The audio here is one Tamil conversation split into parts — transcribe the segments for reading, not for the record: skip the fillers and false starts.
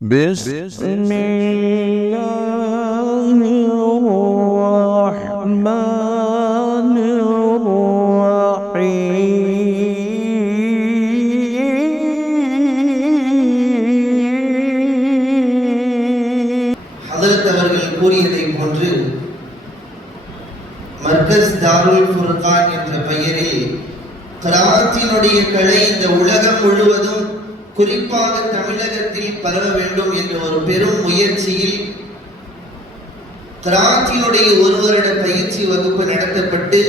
بسم الله الرحمن الرحيم. ஹதரத் அவர்கள் கூறியதை போன்று மர்கஸ் தாருல் ஃபுர்கான் என்ற பெயரில் கிராத்தினுடைய கலை இந்த உலகம் முழுவதும் குறிப்பாக தமிழகத்தில் பரவ வேண்டும் என்ற ஒரு பெரும் முயற்சியில் கிராத்தினுடைய ஒரு வருட பயிற்சி வகுப்பு நடத்தப்பட்டு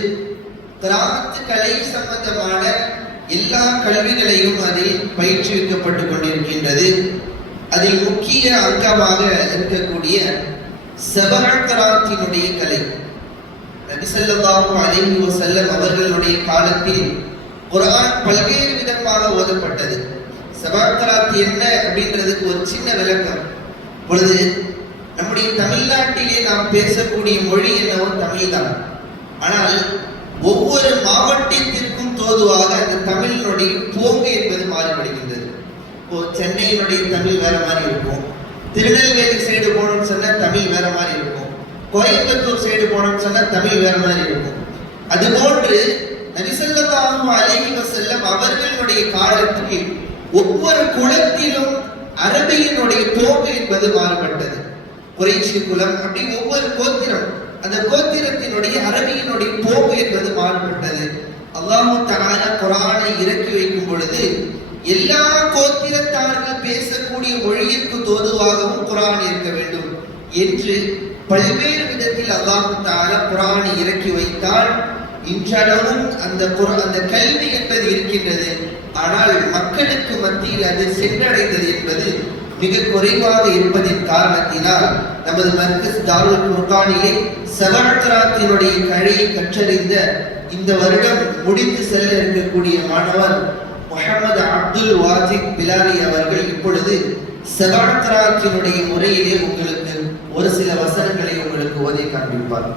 கிராத்து கலை சம்பந்தமான எல்லா கல்விகளையும் அதில் பயிற்றுவிக்கப்பட்டுக் கொண்டிருக்கின்றது. அதில் முக்கிய அங்கமாக இருக்கக்கூடிய சபஅ-கிராத்தினுடைய கலை. நபி ஸல்லல்லாஹு அலைஹி வஸல்லம் அவர்களுடைய காலத்தில் குர்ஆன் பல்வேறு விதமாக ஓதப்பட்டது. சபஅ-கிராத் என்ன அப்படின்றதுக்கு ஒரு சின்ன விளக்கம். பொழுது நம்முடைய தமிழ்நாட்டிலே நாம் பேசக்கூடிய மொழி என்னவோ தமிழ் தான். ஆனால் ஒவ்வொரு மாவட்டத்திற்கும் தோதுவாக அந்த தமிழினுடைய போங்கு என்பது மாறுபடுகின்றது. இப்போ சென்னையினுடைய தமிழ் வேற மாதிரி இருக்கும், திருநெல்வேலி சைடு போனோம்னு சொன்னா தமிழ் வேற மாதிரி இருக்கும், கோயம்புத்தூர் சைடு போனோம்னு சொன்னா தமிழ் வேற மாதிரி இருக்கும். அதுபோன்று நபி ஸல்லல்லாஹு அலைஹி வஸல்லம் அவர்களுடைய காலத்தில் ஒவ்வொரு குலத்திலும் அரபியினுடைய போக்கு என்பது மாறுபட்டது. குறைஷி குலம் அப்படி ஒவ்வொரு கோத்திரம், அந்த கோத்திரத்தினுடைய அரபியினுடைய போக்கு என்பது மாறுபட்டது. அல்லாஹ் தஆலா குர்ஆனை இறக்கி வைக்கும் பொழுது எல்லா கோத்திரத்தார்கள் பேசக்கூடிய மொழியிற்கு தோதுவாகவும் குர்ஆன் இருக்க வேண்டும் என்று பல்வேறு விதத்தில் அல்லாஹ் தஆலா குர்ஆனை இறக்கி வைத்தால் இன்றளவும் அந்த கல்வி என்பது இருக்கின்றது. ஆனால் மக்களுக்கு மத்தியில் அது சென்றடைந்தது என்பது மிக குறைவாக இருப்பதின் காரணத்தினால் நமது மர்கஸ் தாருல் ஃபுர்கானிலே சபஅ-கிராத்தினுடைய கலையை கற்றறிந்த இந்த வருடம் முடித்து செல்ல இருக்கக்கூடிய மாணவர் முஹம்மது அப்துல் வாஜித் பிலாலி அவர்கள் இப்பொழுது சபஅ-கிராத்தினுடைய முறையிலே உங்களுக்கு ஒரு சில வசனங்களை உங்களுக்கு ஓதி காண்பிப்பார்.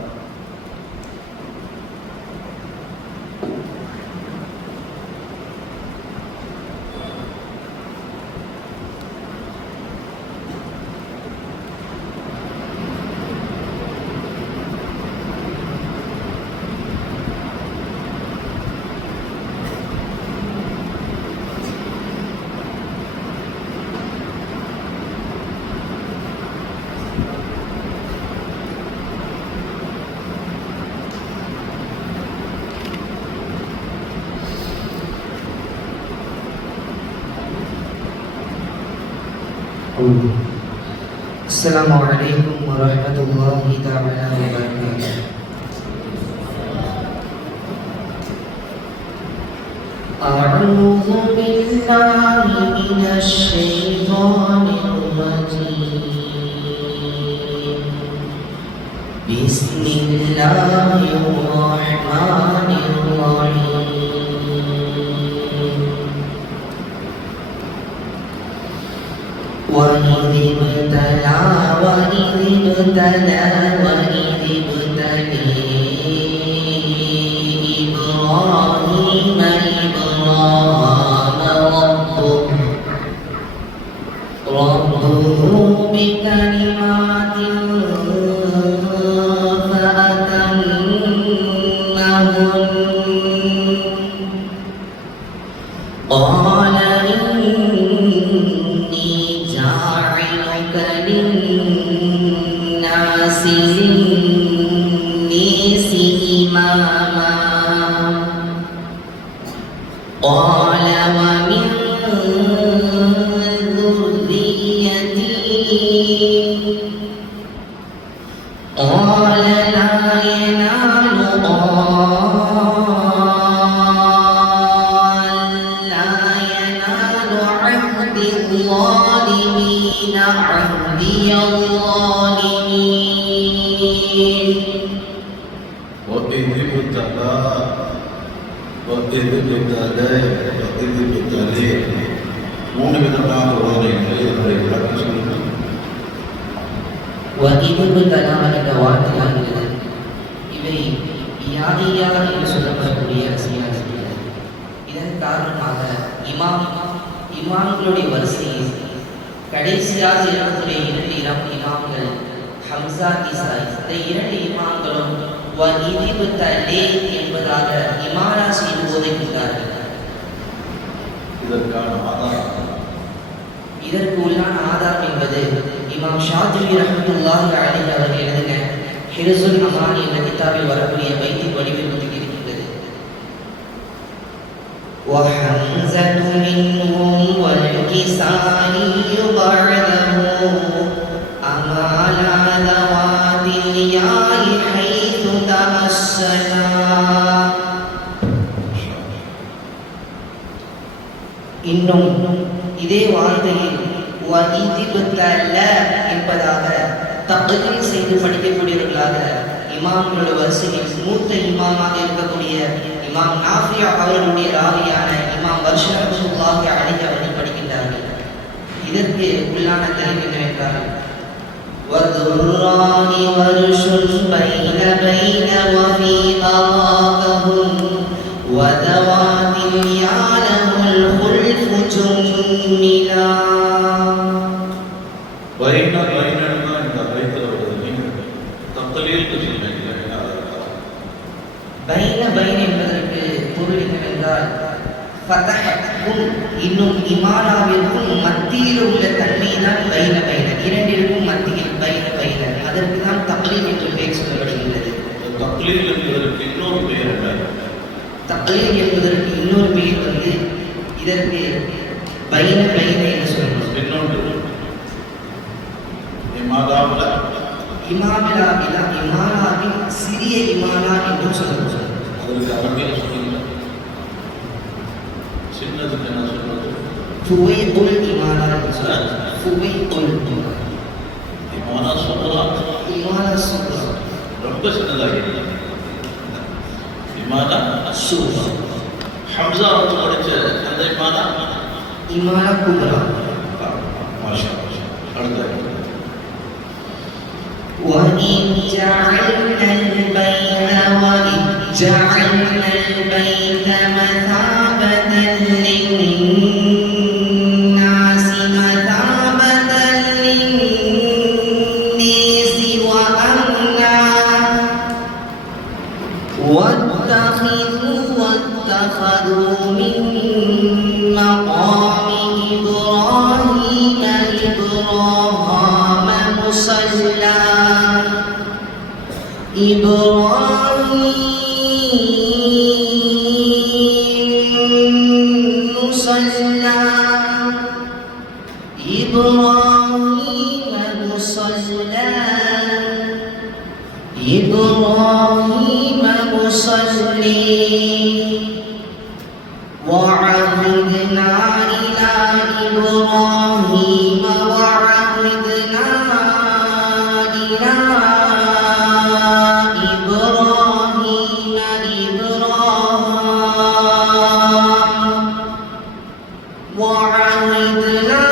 السلام عليكم ورحمة الله تعالى وبركاته. أعوذ بالله من الشيطان الرجيم. بسم الله الرحمن الرحيم. وإذ ابتلى إبراهيم ربه بكلمات فأتمهن قال إني جاعلك للناس إماما قال ومن ذريتي قال لا ينال عهد الظالمين عهدي الظالمين. وإذ ابتلى மூணு விதமாக ஓதுறீங்க, இதனுடைய விளக்கம் சொல்லுங்க. وإذ ابتلى என்ற வார்த்தையாகிறது. இவை யாதியா என்று சொல்லப்படக்கூடிய அரசியல். இதன் காரணமாக இமாம்களுடைய வரிசையை கடைசியாக இருக்கக்கூடிய இரண்டு இமாம்கள் ஹம்சா கிசாய், இந்த இரண்டு இமாம்களும் வஇதிபுத்தலே என்பதாக இமாரா செய்து போதிக்கிறார்கள். இதற்கு உள்ளான ஆதாரம் என்பது இமாம் ஷாத்திபி ரஹ்மத்துல்லாஹி அலைஹி அவர்கள் எழுதின ஹிர்ஸுல் அமானி என்ற கிதாபில் வரக்கூடிய பைத்தின் வடிவில் இருக்கின்றது. وحمزة منهم والكسائي بعده أمال ذوات الياء حيث تمثلا. இன்னும் இதே வார்த்தையில் வஇதிபுத்தல என்பதாக தக்லீத் செய்து படிக்கக்கூடியவர்களாக இமாம்களோட வரிசையில் மூத்த இமாமாக இருக்கக்கூடிய இமாம் நாஃபி அவர்களுடைய ராவியான இமாம் வர்ஷா ரஹ்மத்துல்லாஹி அலைஹி அவர்கள் படிக்கின்றார்கள். இதற்கு உள்ளான தெளிவு என்னவென்றால் வதுர்ரானி வர்ஷுன் பைன வஃபீ தவாகஹும் வதவாத்தில் யாலமுல் குல்ஃபு ஜும்மிலா. பைன என்பதற்கு பொருள் என்னவென்றால் ஃபதஹும், இன்னும் இமானாவிற்கும் மத்தியில் உள்ள தன்மை தான் பைன இரண்டிற்கும் மத்தியில் பைன. அதற்கு தான் தக்லீத் என்று பெயர் சொல்லப்படுகின்றது. தக்லீத் என்பதற்கு இன்னொரு பெயர் என்ன? தக்லீத் என்பதற்கு இன்னொரு பெயர் வந்து இதற்கு பைன என்று சொல்லணும். இன்னொன்று இமானாவின் சிறிய இமானா என்று சொல்லணும். அதற்கு அரபியில் சொல்லுங்க, சின்னதுக்கு என்ன சொல்றது? ஃபுவைகுல் இமானா என்று சொல்லணும். ஃபுவைகுல் இமானா சொல்லலாம், இமானா சொல்லலாம், ரொம்ப சின்னதாக இல்லை. இமானா சூரா. ஹம்சா வந்து படிச்ச அந்த இமானா குப்ரா. மாஷா. அடுத்த وَإِنْ جَعَلْنَا الْبَيْتَ مَثَابَةً لِلنَّاسِ وَأَمْنًا وَاتَّخَذُوا مِن مَّقَامِ إِبْرَاهِيمَ مُصَلًّى. إبراهيم مصلي وعهدنا إلى إبراهيم وعهدنا إلى إبراهيم وعهدنا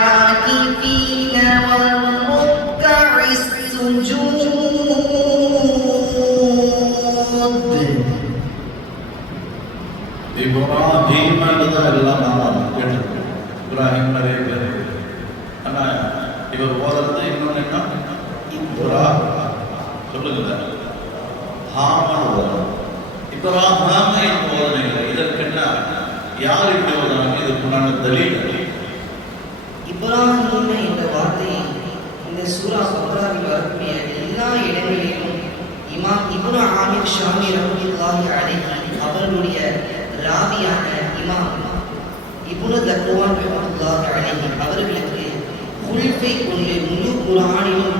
والعاكفين والركع السجود. இப்ராஹிம் எல்லாம் நாம கேட்டிருக்கோம். இப்ராஹிம் நிறைய பேர். ஆனால் இவர் ஓதுறது இன்னொன்று என்ன? சொல்லுங்க, ஹாமன் ஓதணும். இப்ராஹிம் ஓதனை இல்லை. இதற்கென்ன யார் இப்படி ஓதுறாங்க? இதுக்குண்டான தலீல் இப்ராஹிம் என்ற வார்த்தை இந்த சூரா பக்ராவில் வரக்கூடிய எல்லா இடங்களிலும் இமாம் இப்னு ஆமிர் ஷாமி ரஹ்மத்துல்லாஹி அலைஹி அவர்களுடைய ராவியான இமாம் இப்னு தக்வான் ரஹ்மத்துல்லாஹி அலைஹி அவர்களுக்கு குல்ஃபை கொண்டு முழு குர்ஆனிலும்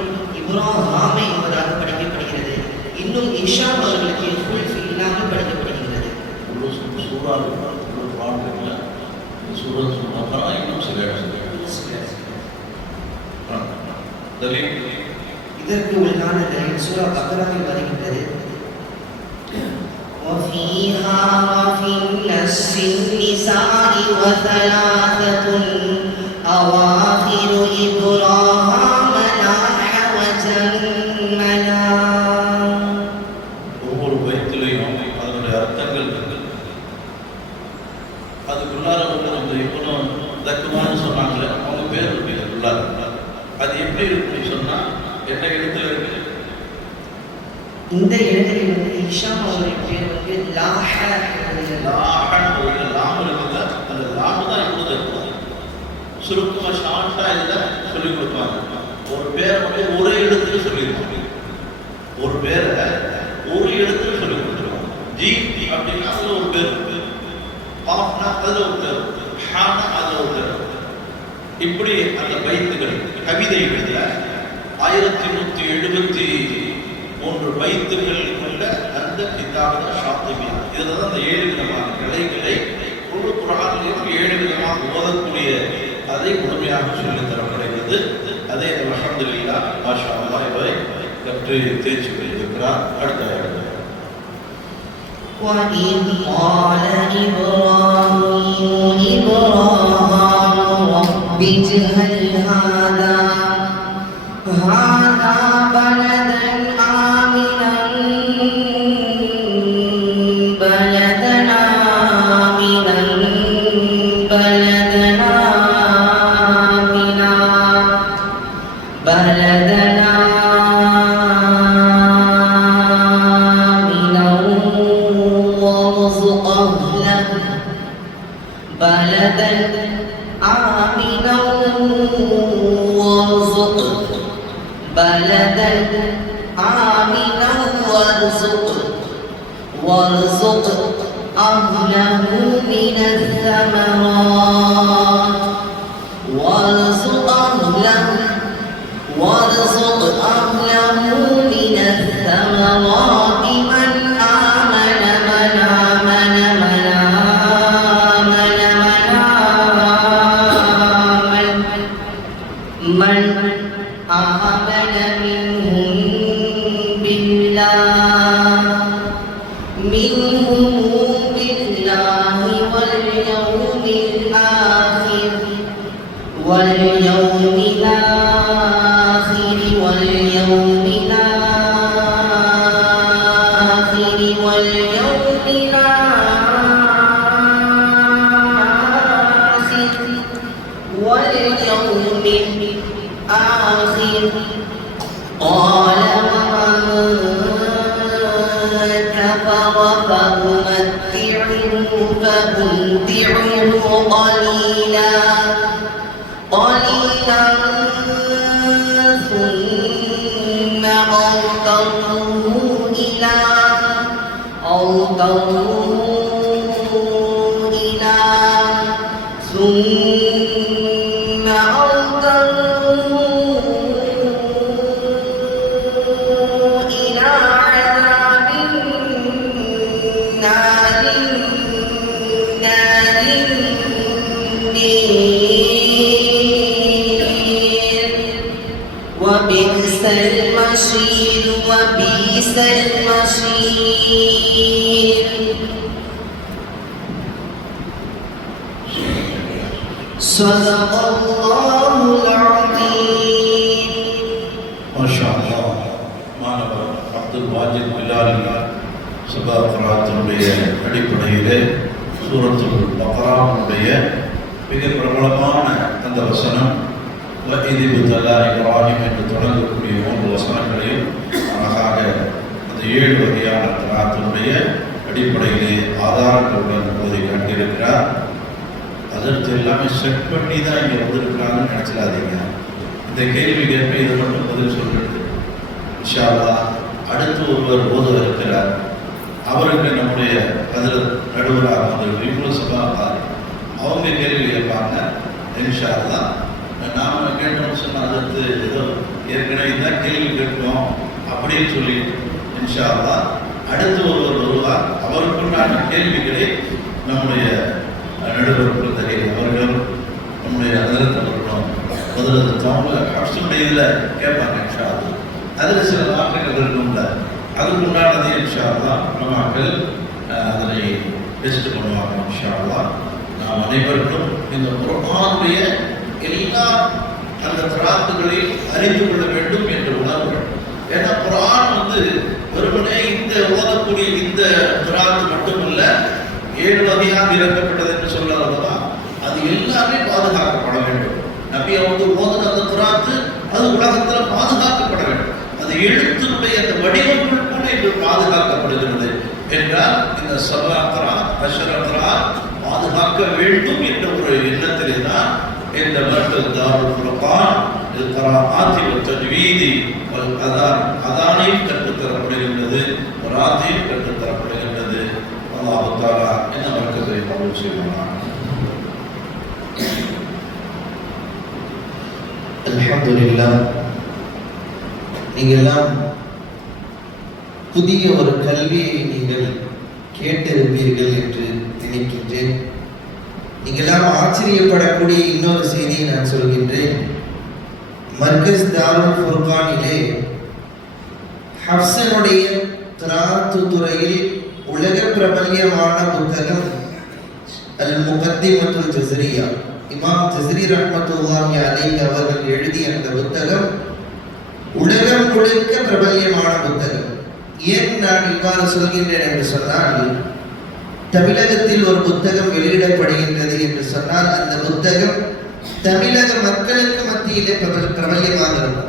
இப்ராஹாமை என்பதாக படிக்கப்படுகிறது. இன்னும் இஷாம் அவர்களுக்கு ஃபுல் இல்லாமல் படிக்கப்படுகிறது. சூறா பாடல்கள் சூரத் பக்ரா இன்னும் சில இதற்கு உண்டான தலீல் சூரா பக்ராவில் வருகின்றது. وفيها وفي النسل النساء وثلاثة أواخر إبراهام لاح وجملا. ஒவ்வொரு பைத்திலையும் அதனுடைய அர்த்தங்கள் இருக்கு. அதுக்குள்ளார வந்து இப்போ தக்குமான்னு சொன்னாங்களே அவங்க பேர் இருக்கு அதுக்குள்ளார. அது எப்படி இருக்குன்னு சொன்னா என்ன இடத்துல இருக்கு? இந்த இடத்தில் வந்து இஷாம் அவருடைய பேர் வந்து லாஹ லாம இருக்குல்ல, அந்த லாம தான் இப்போது இருக்கும். சுருக்கமாக ஷார்ட்டா இதில் சொல்லிக் கொடுப்பாங்க. ஒரு பேரை மட்டும் ஒரே இடத்துல சொல்லியிருப்பாங்க. ஒரு பேரை ஒரு இடத்துல சொல்லி கொடுத்துருவாங்க. ஜி அப்படின்னா அதில் ஒரு பேர் இருக்கு, பாப்னா அதில் ஒரு பேர் இருக்கு, ஹானா அதில் ஒரு பேர் இருக்கு. இப்படி அந்த பைத்துகள் கவிதைகளில் 1173 பைத்துகள் கொண்ட அந்த கிதாபு தான் ஷாத்திபியா. இதில் தான் அந்த 7 விதமான கிளைகளை முழு குர்ஆனிலும் 7 விதமாக ஓதக்கூடிய அதை முழுமையாக சொல்லித் தரப்படுகிறது. அதை அல்ஹம்துலில்லாஹ் மாஷா அல்லாஹ் இவரை கற்று தேர்ச்சி பெற்றிருக்கிறார். அடுத்த وَإِذْ قَالَ إِبْرَاهِيمُ لِأَبِيهِ رَبِّ اجْعَلْ هَذَا بَلَدًا آمِنًا وارزق أهله من الثمرات وارزق أهله من الثمرات من آمن منهم بالله واليوم الآخر قال ومن كفر فأمتعه قليلا ثم أضطره إلى عذاب النار وبئس المصير صدق الله العظيم. ما شاء الله. மாணவர் அப்துல் வாஜித் பிலாலி சபா கராத்தினுடைய அடிப்படையிலே சூரத்துல் பக்ராவுடைய மிக பிரபலமான அந்த வசனம் வஇது பிதலா இப்ராஹிம் என்று தொடங்கக்கூடிய 3 வசனங்களையும் அழகாக அந்த 7 வகையான கராத்தினுடைய அடிப்படையிலே ஆதாரங்களுடன் போதை கண்டிருக்கிறார். அதற்கு எல்லாமே செட் பண்ணி தான் இங்கே வந்திருக்கிறாங்கன்னு நினச்சிடாதீங்க. இந்த கேள்வி கேட்ப இதை மட்டும் பதில் சொல்கிறது. இன்ஷா அல்லாஹ் அடுத்து ஒருவர் ஓத இருக்கிறார். அவருக்கு நம்முடைய அதில் நடுவராக வந்து விபுல சபா அவங்க கேள்வி கேட்பாங்க. இன்ஷா அல்லாஹ் நாம் கேட்டோம்னு சொன்னால் அதற்கு ஏதோ ஏற்கனவே தான் கேள்வி கேட்கிறோம் அப்படின்னு சொல்லி இன்ஷா அல்லாஹ் அடுத்து ஒருவர் வருவார். அவருக்குண்டான கேள்விகளை நம்முடைய நடுவர்கள் தெரியும் அவர்களும் நம்முடைய அதிரத்தவர்களும் முதல்ல அவங்க ஹப்ஸுடைய இதில் கேட்பாங்க இன்ஷா அல்லாஹ். அதில் சில வார்த்தைகள் இருக்கும்ல அதுக்கு உண்டானது இன்ஷா அல்லாஹ் மக்கள் அதனை டெஸ்ட் பண்ணுவாங்க இன்ஷா அல்லாஹ். நாம் அனைவருக்கும் இந்த குர்ஆனுடைய எல்லா அந்த கிராத்துகளில் அறிந்து கொள்ள வேண்டும் என்று உணர்வு. ஏன்னா குர்ஆன் வெறுமனே இந்த ஓதக்கூடிய இந்த கிராத்து மட்டுமல்ல, 7 வகையாக இறக்கப்பட்டது என்று சொல்றதா, அது எல்லாமே பாதுகாக்கப்பட வேண்டும். நபி ஓதுன அந்த கிராத்து அது உலகத்தில் பாதுகாக்கப்பட வேண்டும். அது எழுத்தினுடைய அந்த வடிவங்கள் கூட இன்று பாதுகாக்கப்படுகிறது என்றால் இந்த சபா கிராத் அஷர கிராத் பாதுகாக்க வேண்டும் என்ற ஒரு எண்ணத்திலே தான் இந்த மர்கஸ் தாருல் ஃபுர்கான் கிராஅத்தி வ தஜ்வீதி வல் அதான் அதானையும் கற்றுத்தரப்படுகின்றது, கிராத்தையும் கற்றுத்தரப்படுகின்றது. அல்லாஹ் தஆலா இந்த மர்கஸை கபூல் செய்வானாக. அல்ஹம்துலில்லாஹ். நீங்கெல்லாம் புதிய ஒரு கல்வியை நீங்கள் கேட்டிருப்பீர்கள் என்று நினைக்கின்றேன். நீங்கெல்லாம் ஆச்சரியப்படக்கூடிய இன்னொரு செய்தியை நான் சொல்கின்றேன். மர்கஸ் தாருல் ஃபுர்கானிலே ஹஃப்ஸனுடைய கிராத்து துறையில் உலக பிரபல்யமான புத்தகம் அல் முகத்திமத்துல் ஜஸ்ரியா. இமாம் ஜஸ்ரி ரஹ்மத்துல்லாஹி அலைஹி அவர்கள் எழுதிய அந்த புத்தகம் உலகம் முழுக்க பிரபல்யமான புத்தகம். ஏன் நான் இவ்வாறு சொல்கின்றேன் என்று சொன்னால், தமிழகத்தில் ஒரு புத்தகம் வெளியிடப்படுகின்றது என்று சொன்னால் அந்த புத்தகம் தமிழக மக்களுக்கு மத்தியிலே பிரபல்யமாக இருக்கும்.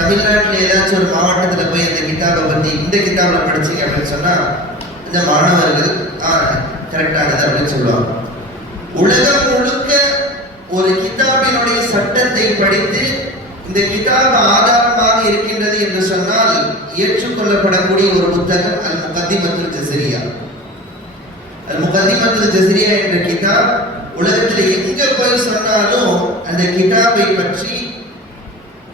தமிழ்நாட்டில் ஏதாச்சும் ஒரு மாவட்டத்தில் போய் அந்த கிதாபை பற்றி இந்த கிதாபில் படிச்சீங்க அப்படின்னு சொன்னால் இந்த மாணவர்கள் கரெக்டானது அப்படின்னு சொல்லுவாங்க. உலகம் முழுக்க ஒரு கிதாபினுடைய சட்டத்தை படித்து இந்த கிதாப் ஆதாரமாக இருக்கின்றது என்று சொன்னால் ஏற்றுக்கொள்ளப்படக்கூடிய ஒரு புத்தகம் அல் முகத்திமத்துல் ஜஸ்ரியா. அல் முகத்திமத்துல் ஜஸ்ரியா என்ற கிதாப் உலகத்தில் எங்க போய் சொன்னாலும் அந்த கிதாபை பற்றி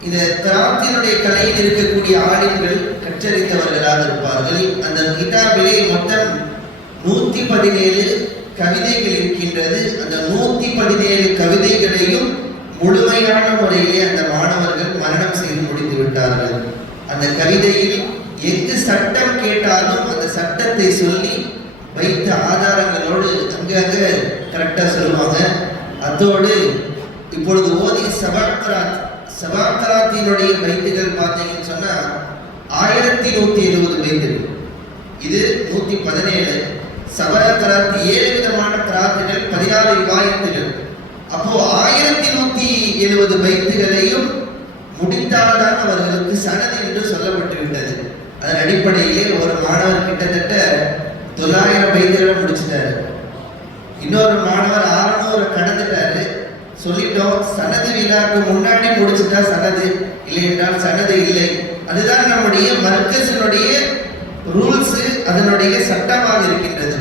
இந்த கிராத்தினுடைய கலையில் இருக்கக்கூடிய ஆளுங்கள் கற்றறிந்தவர்களாக இருப்பார்கள். அந்த கிதாபிலே மொத்தம் 117 கவிதைகள் இருக்கின்றது. அந்த 117 கவிதைகளையும் முழுமையான முறையிலே அந்த மாணவர்கள் மரணம் செய்து முடித்து விட்டார்கள். அந்த கவிதையில் எங்கு சட்டம் கேட்டாலும் அந்த சட்டத்தை சொல்லி வைத்த ஆதாரங்களோடு அங்கங்க கரெக்டா சொல்லுவாங்க. அதோடு இப்பொழுது ஓதி சபாக்கராத்தினுடைய பைத்துகள் பார்த்தீங்கன்னு சொன்னா 1170 பைத்துகள். இது 117. சபாக்கராத் 7 விதமான கிராத்துகள், 14 ரிவாயத்துகள். அப்போ 1170 பைத்துகளையும் முடித்தால்தான் அவர்களுக்கு சனது என்று சொல்லப்பட்டு விட்டது. அதன் அடிப்படையிலே ஒரு மாணவர் கிட்டத்தட்ட 900 பைத்துகளை முடிச்சிட்டாரு. இன்னொரு மாணவர் 600 கடந்துட்டாரு. சொல்லிட்டோம், சனது விழாக்கு முன்னாடி முடிச்சுட்டா சனது, இல்லை என்றால் சனது இல்லை. அதுதான் நம்முடைய மர்கஸினுடைய ரூல்ஸ், அதனுடைய சட்டமாக இருக்கின்றது.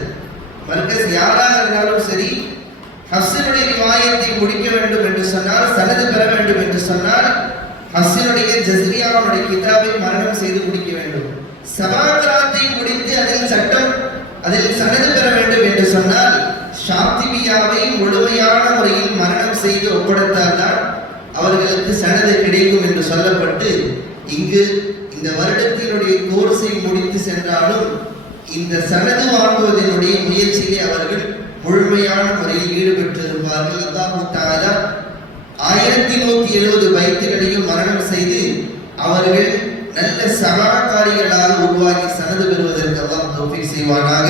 மர்கஸ் யாராக இருந்தாலும் சரி, ஹஃப்ஸினுடைய ரிவாயத்தை முடிக்க வேண்டும் என்று சொன்னால், சனது பெற வேண்டும் என்று சொன்னால், ஹஃப்ஸினுடைய ஜஸ்ரியாவுடைய கிதாபை மரணம் செய்து முடிக்க வேண்டும். சபாகராத்தை முடித்து அதில் சனது பெற வேண்டும் என்று சொன்னால் ஷாத்திபியாவை முழுமையான முறையில் மரணம் செய்து ஒப்படைத்தால்தான் அவர்களுக்கு சனது கிடைக்கும் என்று சொல்லப்பட்டு, இங்கு இந்த வருடத்தினுடைய கோர்ஸை முடித்து சென்றாலும் இந்த சனது வாங்குவதனுடைய முயற்சியிலே அவர்கள் முழுமையான முறையில் ஈடுபட்டிருப்பார்கள். அல்லாஹ் தஆலா 1170 பைத்துகளையும் மரணம் செய்து அவர்கள் நல்ல சகாக்காரிகளாக உருவாகி சனது பெறுவதற்கு அல்லாஹ் தௌஃபீக் செய்வானாக.